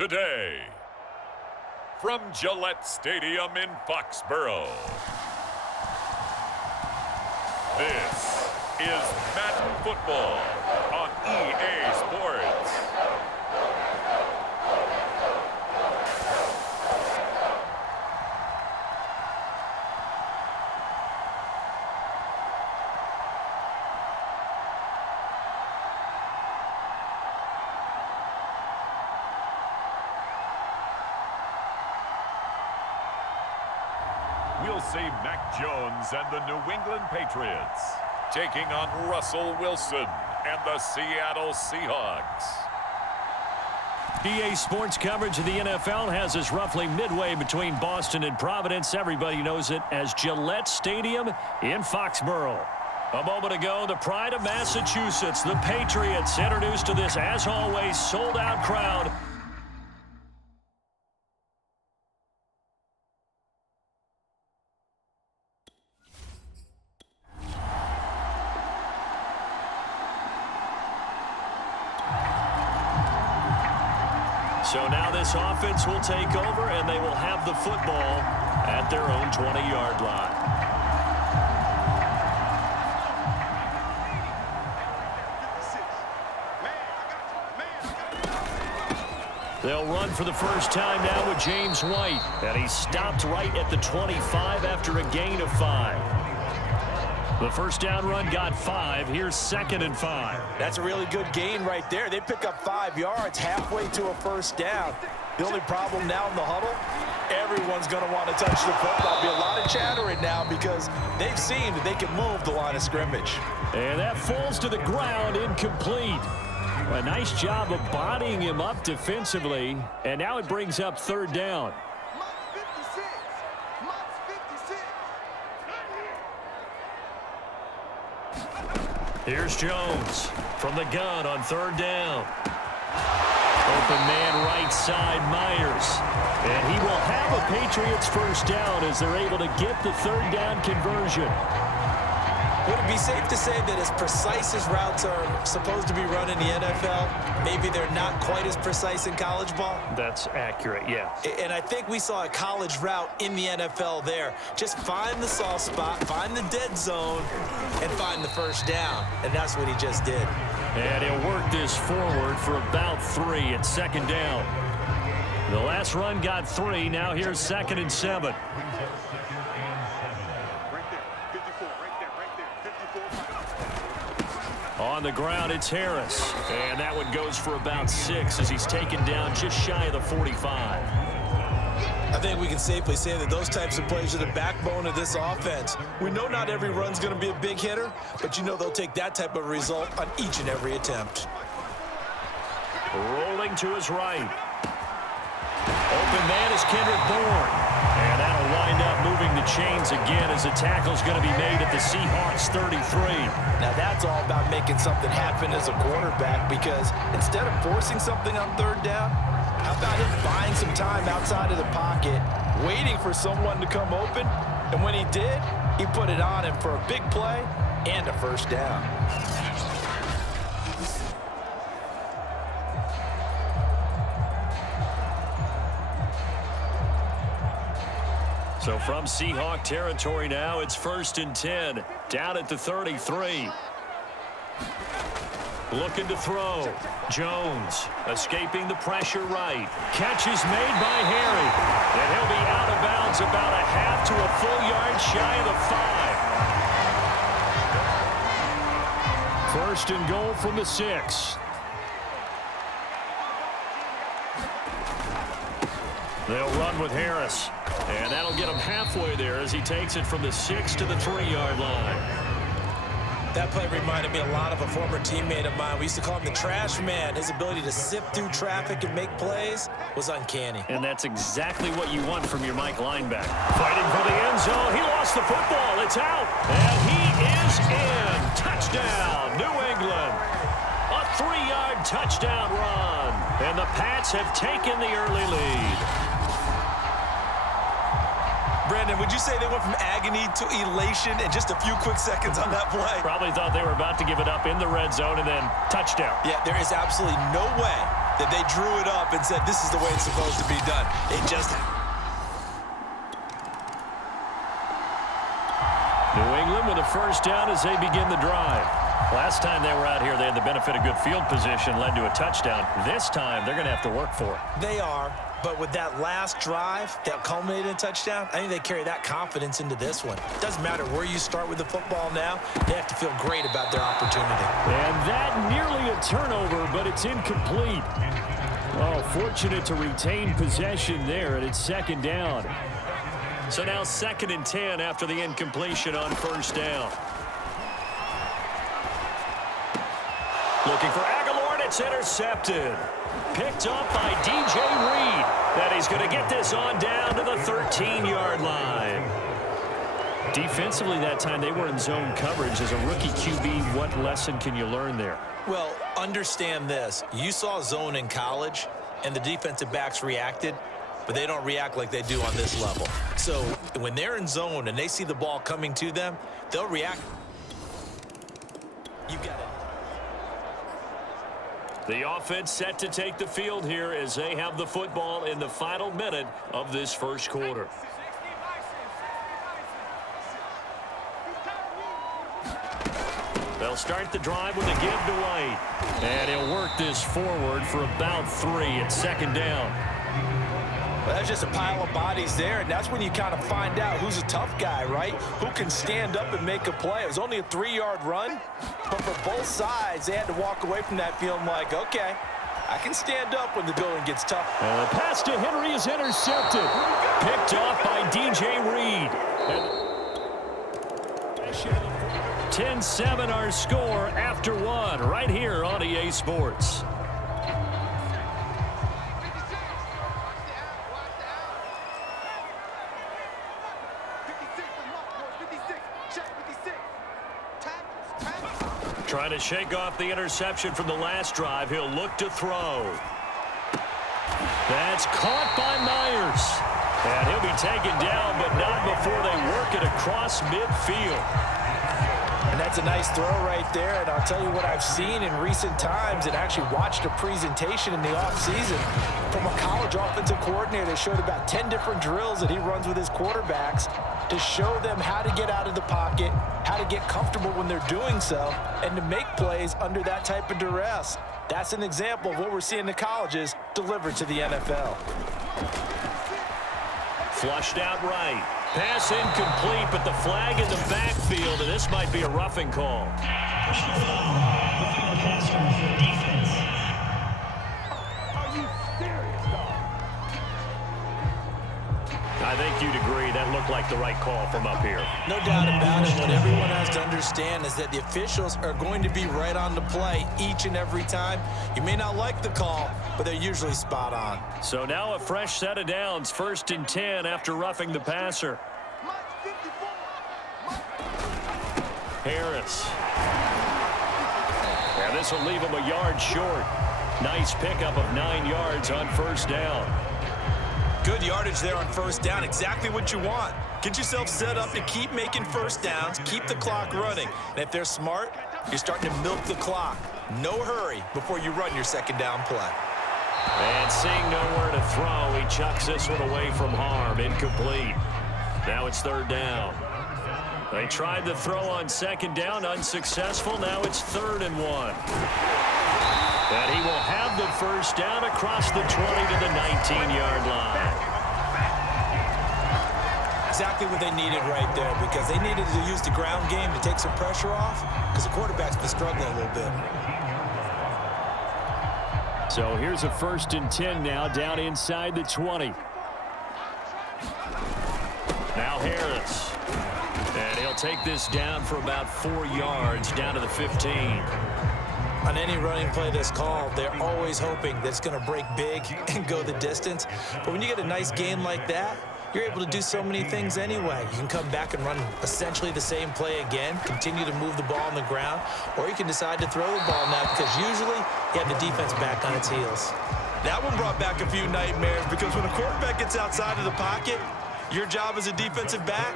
Today, from Gillette Stadium in Foxborough, this is Madden Football on EA Sports. We'll see Mac Jones and the New England Patriots taking on Russell Wilson and the Seattle Seahawks. EA Sports coverage of the NFL has us roughly midway between Boston and Providence. Everybody knows it as Gillette Stadium in Foxborough. A moment ago, the pride of Massachusetts, the Patriots, introduced to this, as always, sold-out crowd. So now this offense will take over, and they will have the football at their own 20-yard line. They'll run for the first time now with James White, and he stopped right at the 25 after a gain of 5. The first down run got 5. Here's 2nd and 5. That's a really good gain right there. They pick up 5 yards halfway to a first down. The only problem now in the huddle, everyone's going to want to touch the football. There'll be a lot of chattering now because they've seen that they can move the line of scrimmage. And that falls to the ground, incomplete. A nice job of bodying him up defensively, and now it brings up 3rd down. Here's Jones from the gun on 3rd down. Open man right side, Myers. And he will have a Patriots first down as they're able to get the 3rd down conversion. Would it be safe to say that as precise as routes are supposed to be run in the NFL, maybe they're not quite as precise in college ball? That's accurate, yeah. And I think we saw a college route in the NFL there. Just find the soft spot, find the dead zone, and find the first down. And that's what he just did. And he'll work this forward for about 3 at 2nd down. The last run got 3. Now here's 2nd and 7. On the ground, it's Harris. And that one goes for about 6 as he's taken down just shy of the 45. I think we can safely say that those types of plays are the backbone of this offense. We know not every run's going to be a big hitter, but you know they'll take that type of result on each and every attempt. Rolling to his right. Open man is Kendrick Bourne. And that'll wind up moving the chains again as the tackle's going to be made at the Seahawks 33. Now that's all about making something happen as a quarterback, because instead of forcing something on 3rd down, how about him buying some time outside of the pocket, waiting for someone to come open, and when he did, he put it on him for a big play and a first down. So from Seahawk territory now, it's 1st and 10, down at the 33. Looking to throw. Jones escaping the pressure right. Catch is made by Harry. And he'll be out of bounds about a half to a full yard shy of the 5. 1st and goal from the 6. They'll run with Harris. And that'll get him halfway there as he takes it from the 6 to the 3-yard line. That play reminded me a lot of a former teammate of mine. We used to call him the trash man. His ability to sift through traffic and make plays was uncanny. And that's exactly what you want from your Mike linebacker. Fighting for the end zone. He lost the football. It's out. And he is in. Touchdown, New England. A 3-yard touchdown run. And the Pats have taken the early lead. Brandon, would you say they went from agony to elation in just a few quick seconds on that play? Probably thought they were about to give it up in the red zone and then touchdown. Yeah, there is absolutely no way that they drew it up and said this is the way it's supposed to be done. It just... New England with a first down as they begin the drive. Last time they were out here, they had the benefit of good field position, led to a touchdown. This time, they're going to have to work for it. They are, but with that last drive that culminated in a touchdown, I think they carry that confidence into this one. Doesn't matter where you start with the football now, they have to feel great about their opportunity. And that nearly a turnover, but it's incomplete. Oh, fortunate to retain possession there, and it's second down. So now 2nd and 10 after the incompletion on first down. Looking for Aguilar, and it's intercepted. Picked up by DJ Reed. And he's going to get this on down to the 13-yard line. Defensively that time, they were in zone coverage. As a rookie QB, what lesson can you learn there? Well, understand this. You saw zone in college, and the defensive backs reacted, but they don't react like they do on this level. So when they're in zone and they see the ball coming to them, they'll react. You got it. The offense set to take the field here as they have the football in the final minute of this first quarter. They'll start the drive with a give to White. And he'll work this forward for about 3 at second down. Well, that's just a pile of bodies there, and that's when you kind of find out who's a tough guy, right? Who can stand up and make a play. It was only a 3-yard run, but for both sides, they had to walk away from that feeling like, okay, I can stand up when the going gets tough. And the pass to Henry is intercepted. Picked off by DJ Reed. 10-7 our score after 1 right here on EA Sports. Trying to shake off the interception from the last drive. He'll look to throw. That's caught by Myers. And he'll be taken down, but not before they work it across midfield. And that's a nice throw right there. And I'll tell you what I've seen in recent times and actually watched a presentation in the offseason from a college offensive coordinator that showed about 10 different drills that he runs with his quarterbacks to show them how to get out of the pocket, how to get comfortable when they're doing so, and to make plays under that type of duress. That's an example of what we're seeing in the colleges delivered to the NFL. Flushed out right. Pass incomplete, but the flag in the backfield, and this might be a roughing call. Personal foul, roughing the passer for defense. Are you serious, dog? I think you'd agree that looked like the right call from up here. No doubt about it. What everyone has to understand is that the officials are going to be right on the play each and every time. You may not like the call, but they're usually spot on. So now a fresh set of downs, 1st and 10 after roughing the passer. Harris. And this will leave him a yard short. Nice pickup of 9 yards on first down. Good yardage there on first down. Exactly what you want. Get yourself set up to keep making first downs, keep the clock running. And if they're smart, you're starting to milk the clock. No hurry before you run your second down play. And seeing nowhere to throw, he chucks this one away from harm. Incomplete. Now it's 3rd down. They tried to throw on 2nd down, unsuccessful. Now it's 3rd and 1. And he will have the first down across the 20 to the 19-yard line. Exactly what they needed right there, because they needed to use the ground game to take some pressure off, because the quarterback's been struggling a little bit. So here's a 1st and 10 now, down inside the 20. Now Harris. And he'll they'll take this down for about 4 yards, down to the 15. On any running play that's called, they're always hoping that it's going to break big and go the distance. But when you get a nice gain like that, you're able to do so many things anyway. You can come back and run essentially the same play again, continue to move the ball on the ground, or you can decide to throw the ball now because usually you have the defense back on its heels. That one brought back a few nightmares because when a quarterback gets outside of the pocket, your job as a defensive back,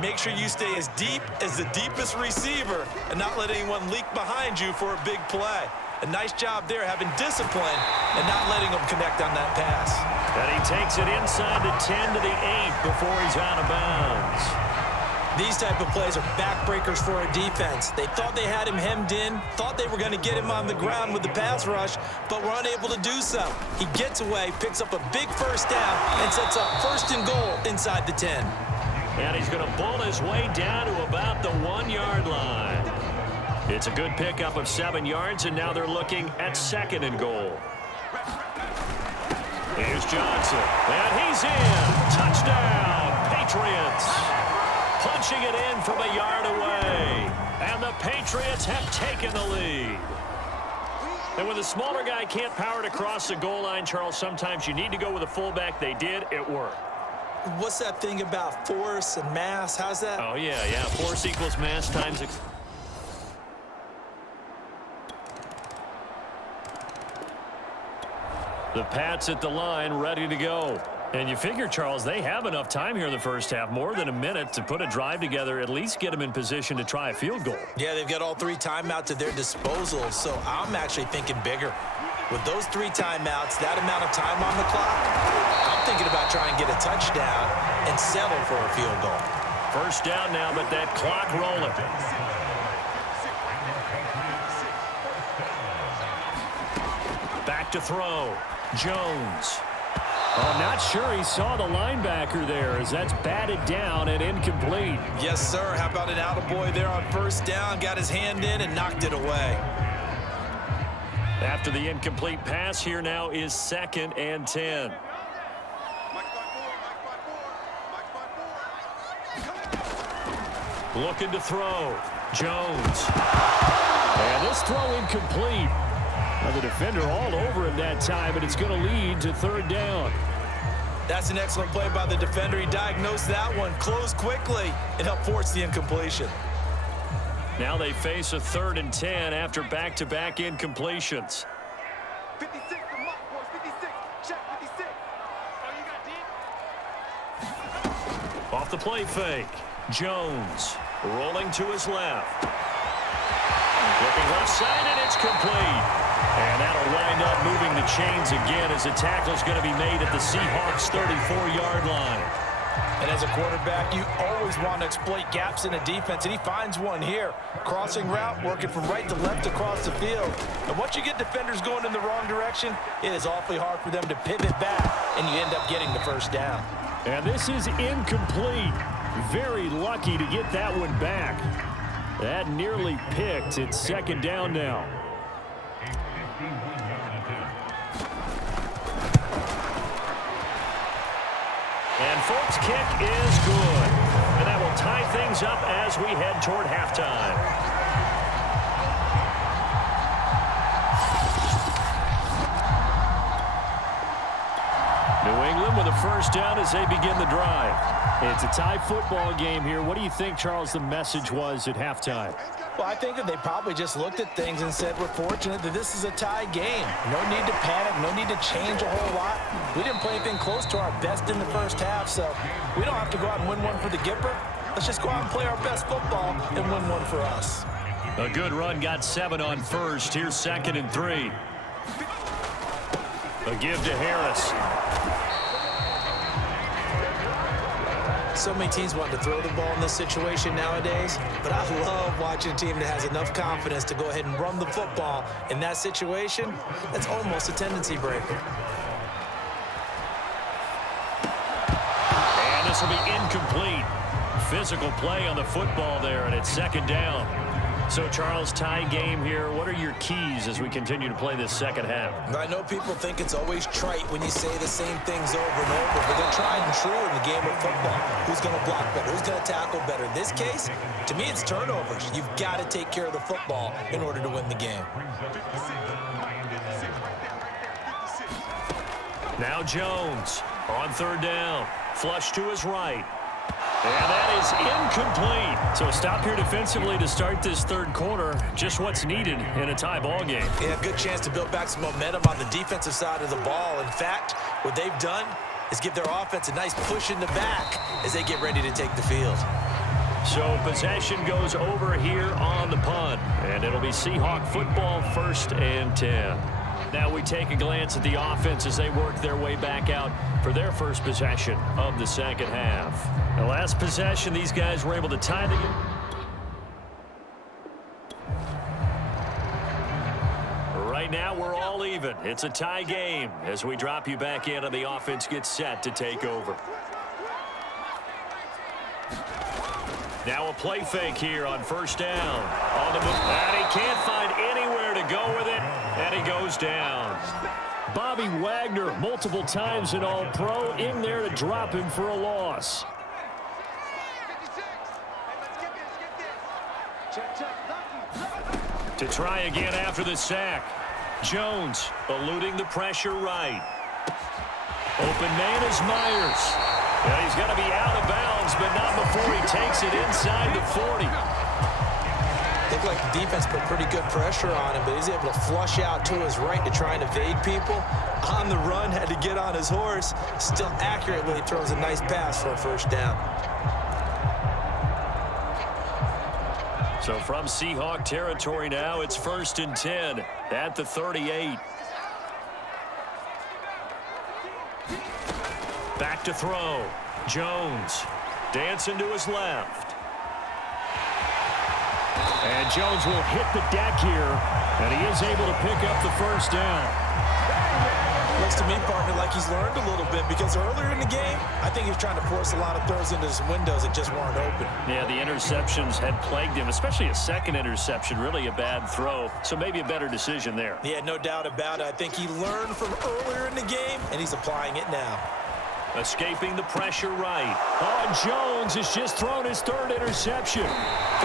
make sure you stay as deep as the deepest receiver and not let anyone leak behind you for a big play. A nice job there having discipline and not letting them connect on that pass. And he takes it inside the 10 to the 8 before he's out of bounds. These type of plays are backbreakers for a defense. They thought they had him hemmed in, thought they were going to get him on the ground with the pass rush, but were unable to do so. He gets away, picks up a big first down, and sets up 1st and goal inside the 10. And he's going to bull his way down to about the 1-yard line. It's a good pickup of 7 yards, and now they're looking at 2nd and goal. Here's Johnson, and he's in. Touchdown, Patriots. Punching it in from a yard away. And the Patriots have taken the lead. And when the smaller guy can't power it across the goal line, Charles, sometimes you need to go with a fullback. They did. It worked. What's that thing about force and mass? How's that? Oh, yeah. Force equals mass times... The Pats at the line, ready to go. And you figure, Charles, they have enough time here in the first half, more than a minute, to put a drive together, at least get them in position to try a field goal. Yeah, they've got all 3 timeouts at their disposal, so I'm actually thinking bigger. With those 3 timeouts, that amount of time on the clock, I'm thinking about trying to get a touchdown and settle for a field goal. First down now, but that clock rolling. Back to throw. Jones. I'm not sure he saw the linebacker there as that's batted down and incomplete. Yes, sir. How about an attaboy there on first down? Got his hand in and knocked it away. After the incomplete pass, here now is 2nd and 10. Looking to throw. Jones. And this throw incomplete. Well, the defender all over him that time, and it's going to lead to 3rd down. That's an excellent play by the defender. He diagnosed that one, closed quickly, and helped force the incompletion. Now they face a 3rd and 10 after back-to-back incompletions. 56, come up, boys, 56. Check 56. Oh, you got deep? Off the play fake. Jones rolling to his left. Looking left side, and it's complete. And that'll wind up moving the chains again as the tackle's going to be made at the Seahawks' 34-yard line. And as a quarterback, you always want to exploit gaps in a defense, and he finds one here. Crossing route, working from right to left across the field. And once you get defenders going in the wrong direction, it is awfully hard for them to pivot back, and you end up getting the first down. And this is incomplete. Very lucky to get that one back. That nearly picked. It's 2nd down now. And folks, kick is good. And that will tie things up as we head toward halftime. New England with a first down as they begin the drive. It's a tie football game here. What do you think, Charles, the message was at halftime? Well, I think that they probably just looked at things and said, we're fortunate that this is a tie game. No need to panic, no need to change a whole lot. We didn't play anything close to our best in the first half, so we don't have to go out and win one for the Gipper. Let's just go out and play our best football and win one for us. A good run, got 7 on first. Here's 2nd and 3. A give to Harris. So many teams want to throw the ball in this situation nowadays, but I love watching a team that has enough confidence to go ahead and run the football. In that situation, that's almost a tendency breaker. And this will be incomplete. Physical play on the football there, and it's 2nd down. So, Charles, tie game here. What are your keys as we continue to play this second half? I know people think it's always trite when you say the same things over and over, but they're tried and true in the game of football. Who's going to block better? Who's going to tackle better? In this case, to me, it's turnovers. You've got to take care of the football in order to win the game. Now Jones on third down. Flush to his right. And that is incomplete. So a stop here defensively to start this third quarter. Just what's needed in a tie ball game. Yeah, good chance to build back some momentum on the defensive side of the ball. In fact, what they've done is give their offense a nice push in the back as they get ready to take the field. So possession goes over here on the punt. And it'll be Seahawk football, 1st and 10. Now we take a glance at the offense as they work their way back out for their first possession of the second half. The last possession, these guys were able to tie the game. Right now, we're all even. It's a tie game as we drop you back in and the offense gets set to take over. Now a play fake here on first down. On the move, and he can't find anywhere to go with it, and he goes down. Bobby Wagner, multiple times in All-Pro, in there to drop him for a loss. To try again after the sack. Jones eluding the pressure right. Open man is Myers. Yeah, he's got to be out of bounds, but not before he takes it inside the 40. Looked like the defense put pretty good pressure on him, but he's able to flush out to his right to try and evade people. On the run, had to get on his horse. Still accurately throws a nice pass for a first down. So from Seahawk territory now, it's 1st and 10 at the 38. Back to throw. Jones dancing to his left. And Jones will hit the deck here, and he is able to pick up the first down. Looks to me, partner, like he's learned a little bit because earlier in the game, I think he was trying to force a lot of throws into some windows that just weren't open. Yeah, the interceptions had plagued him, especially a second interception, really a bad throw. So maybe a better decision there. Yeah, no doubt about it. I think he learned from earlier in the game, and he's applying it now. Escaping the pressure right. Oh, and Jones has just thrown his 3rd interception.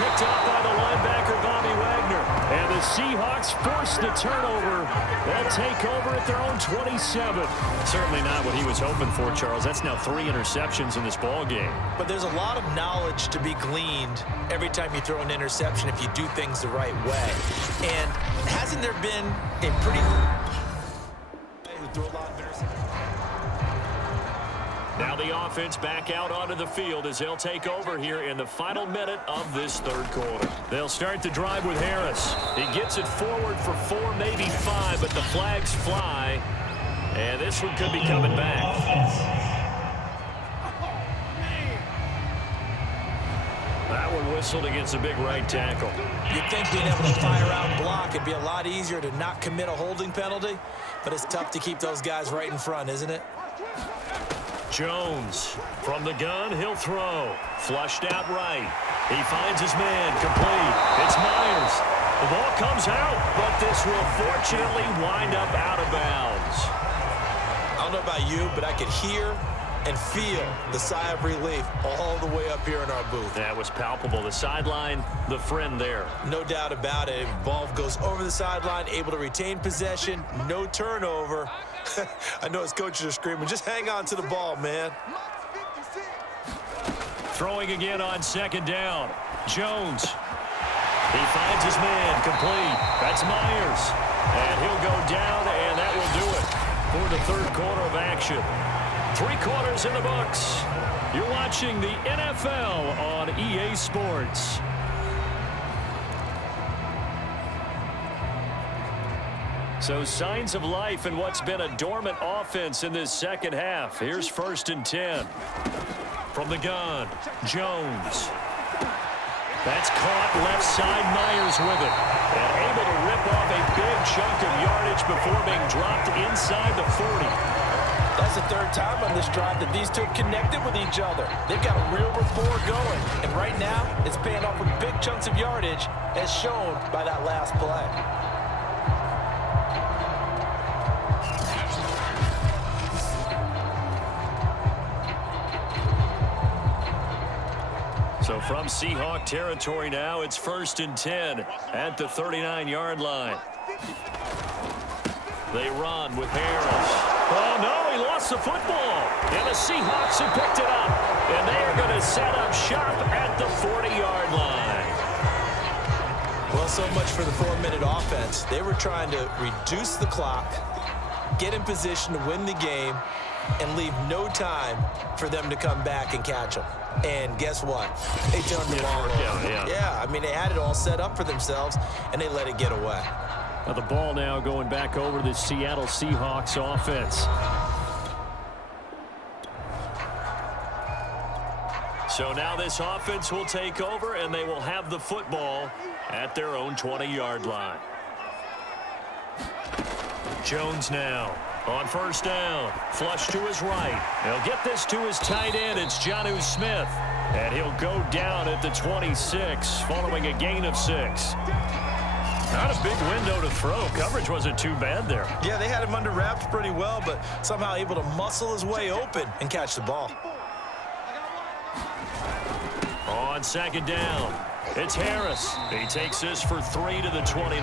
Picked up by the linebacker, Bobby Wagner. And the Seahawks force the turnover. They'll take over at their own 27. Certainly not what he was hoping for, Charles. That's now 3 interceptions in this ball game. But there's a lot of knowledge to be gleaned every time you throw an interception if you do things the right way. And hasn't there been a pretty... who threw a lot of interceptions? Now the offense back out onto the field as they'll take over here in the final minute of this third quarter. They'll start the drive with Harris. He gets it forward for 4, maybe 5, but the flags fly. And this one could be coming back. That one whistled against a big right tackle. You'd think being able to fire out and block, it'd be a lot easier to not commit a holding penalty, but it's tough to keep those guys right in front, isn't it? Jones from the gun, he'll throw. Flushed out right. He finds his man, complete. It's Myers. The ball comes out, but this will fortunately wind up out of bounds. I don't know about you, but I could hear and feel the sigh of relief all the way up here in our booth. That was palpable. The sideline, the friend there. No doubt about it. Ball goes over the sideline, able to retain possession, no turnover. I know his coaches are screaming, just hang on to the ball, man. Throwing again on 2nd down. Jones. He finds his man, complete. That's Myers. And he'll go down, and that will do it for the third quarter of action. 3 quarters in the books. You're watching the NFL on EA Sports. So signs of life in what's been a dormant offense in this second half. Here's 1st and 10. From the gun, Jones. That's caught left side, Myers with it. And able to rip off a big chunk of yardage before being dropped inside the 40. That's the third time on this drive that these two have connected with each other. They've got a real rapport going. And right now, it's paying off with big chunks of yardage, as shown by that last play. So from Seahawk territory now, it's 1st and 10 at the 39-yard line. They run with Harris. Oh, no, he lost the football. And the Seahawks have picked it up. And they are going to set up shop at the 40-yard line. Well, so much for the 4-minute offense. They were trying to reduce the clock, get in position to win the game, and leave no time for them to come back and catch them. And guess what? They turned the ball over. Yeah, I mean, they had it all set up for themselves, and they let it get away. Now the ball now going back over to the Seattle Seahawks offense. So now this offense will take over, and they will have the football at their own 20-yard line. Jones now on 1st down. Flush to his right. He'll get this to his tight end. It's Jonnu Smith. And he'll go down at the 26 following a gain of 6. Not a big window to throw. Coverage wasn't too bad there. Yeah, they had him under wraps pretty well, but somehow able to muscle his way open and catch the ball. On 2nd down, it's Harris. He takes this for 3 to the 29.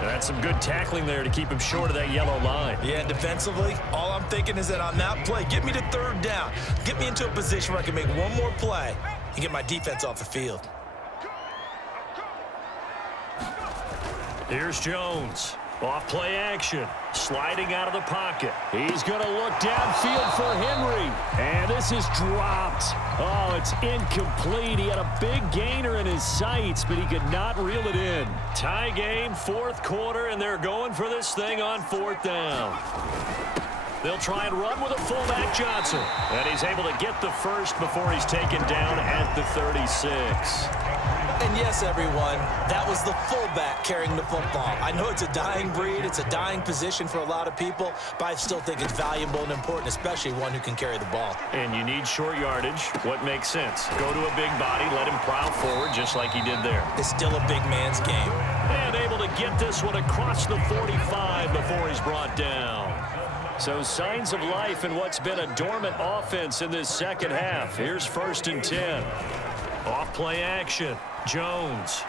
That's some good tackling there to keep him short of that yellow line. Yeah, defensively, all I'm thinking is that on that play, get me to 3rd down. Get me into a position where I can make one more play and get my defense off the field. Here's Jones. Off play action. Sliding out of the pocket. He's going to look downfield for Henry. And this is dropped. Oh, it's incomplete. He had a big gainer in his sights, but he could not reel it in. Tie game, 4th quarter, and they're going for this thing on 4th down. They'll try and run with a fullback, Johnson. And he's able to get the first before he's taken down at the 36. And yes, everyone, that was the fullback carrying the football. I know it's a dying breed, it's a dying position for a lot of people, but I still think it's valuable and important, especially one who can carry the ball. And you need short yardage. What makes sense? Go to a big body, let him plow forward just like he did there. It's still a big man's game. And able to get this one across the 45 before he's brought down. So signs of life in what's been a dormant offense in this second half. Here's 1st and 10. Off play action. Jones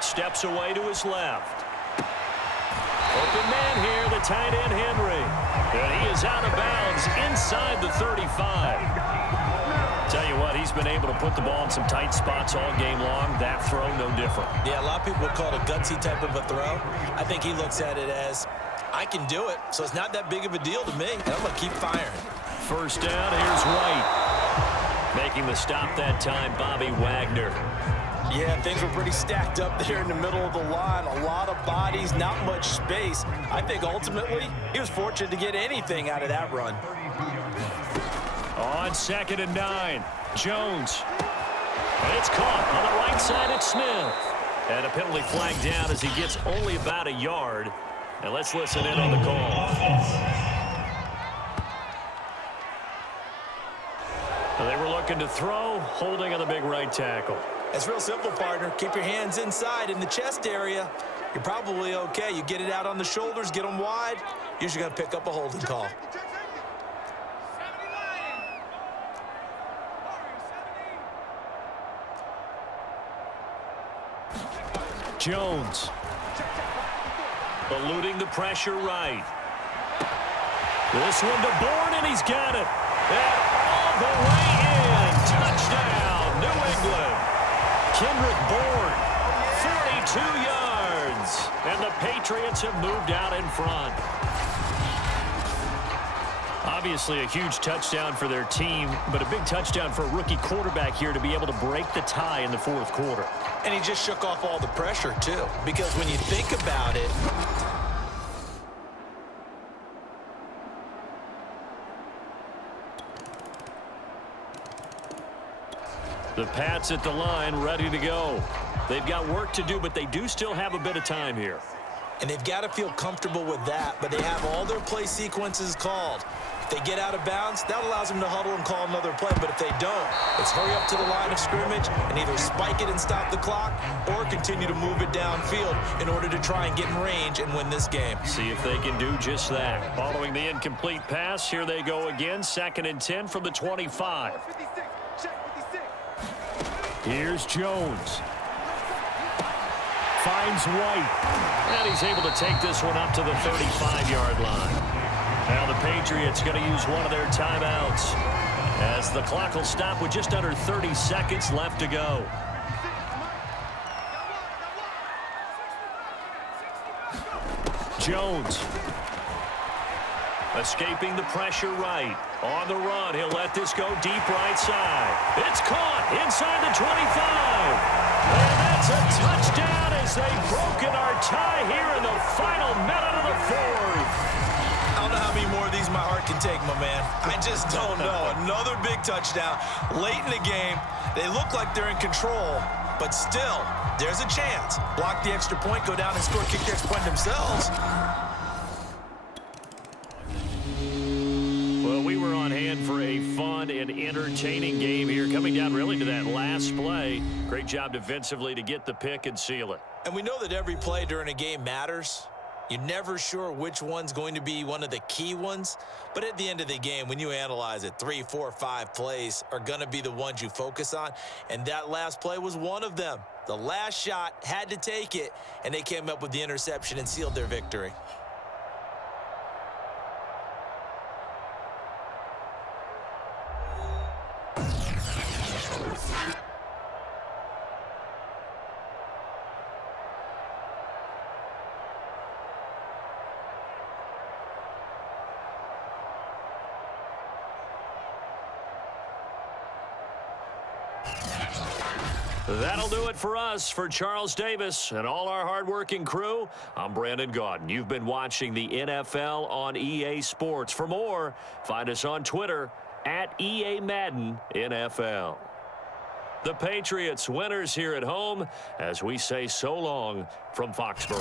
steps away to his left. Open man here, the tight end Henry. And he is out of bounds inside the 35. Tell you what, he's been able to put the ball in some tight spots all game long. That throw, no different. Yeah, a lot of people would call it a gutsy type of a throw. I think he looks at it as, I can do it, so it's not that big of a deal to me, and I'm going to keep firing. 1st down, here's White. Making the stop that time, Bobby Wagner. Yeah, things were pretty stacked up there in the middle of the line. A lot of bodies, not much space. I think ultimately he was fortunate to get anything out of that run. On 2nd and 9, Jones. And it's caught on the right side at Smith. And a penalty flag down as he gets only about a yard. And let's listen in on the call. They were looking to throw, holding on the big right tackle. It's real simple, partner. Keep your hands inside in the chest area. You're probably okay. You get it out on the shoulders, get them wide. Usually going to pick up a holding call. Jones. Eluding the pressure right. This one to Bourne, and he's got it. And all the way in. Touchdown, New England. Kendrick Bourne, 42 yards. And the Patriots have moved out in front. Obviously a huge touchdown for their team, but a big touchdown for a rookie quarterback here to be able to break the tie in the 4th quarter. And he just shook off all the pressure, too, because when you think about it, the Pats at the line, ready to go. They've got work to do, but they do still have a bit of time here. And they've got to feel comfortable with that, but they have all their play sequences called. If they get out of bounds, that allows them to huddle and call another play. But if they don't, it's hurry up to the line of scrimmage and either spike it and stop the clock or continue to move it downfield in order to try and get in range and win this game. See if they can do just that. Following the incomplete pass, here they go again. 2nd and 10 from the 25. 56, check 56. Here's Jones. Finds White. And he's able to take this one up to the 35-yard line. Now the Patriots going to use one of their timeouts as the clock will stop with just under 30 seconds left to go. Jones. Escaping the pressure right. On the run, he'll let this go deep right side. It's caught inside the 25. And that's a touchdown as they've broken our tie here in the final minute of the 4th. I don't know how many more of these my heart can take, my man. I just don't know. Another big touchdown late in the game. They look like they're in control, but still, there's a chance. Block the extra point, go down and score, kick the extra point themselves. Well, we were on hand for a fun and entertaining game here, coming down really to that last play. Great job defensively to get the pick and seal it. And we know that every play during a game matters. You're never sure which one's going to be one of the key ones. But at the end of the game, when you analyze it, 3, 4, 5 plays are going to be the ones you focus on. And that last play was one of them. The last shot had to take it, and they came up with the interception and sealed their victory. That'll do it for us. For Charles Davis and all our hardworking crew, I'm Brandon Gaudin. You've been watching the NFL on EA Sports. For more, find us on Twitter at EA Madden NFL. The Patriots winners here at home as we say so long from Foxborough.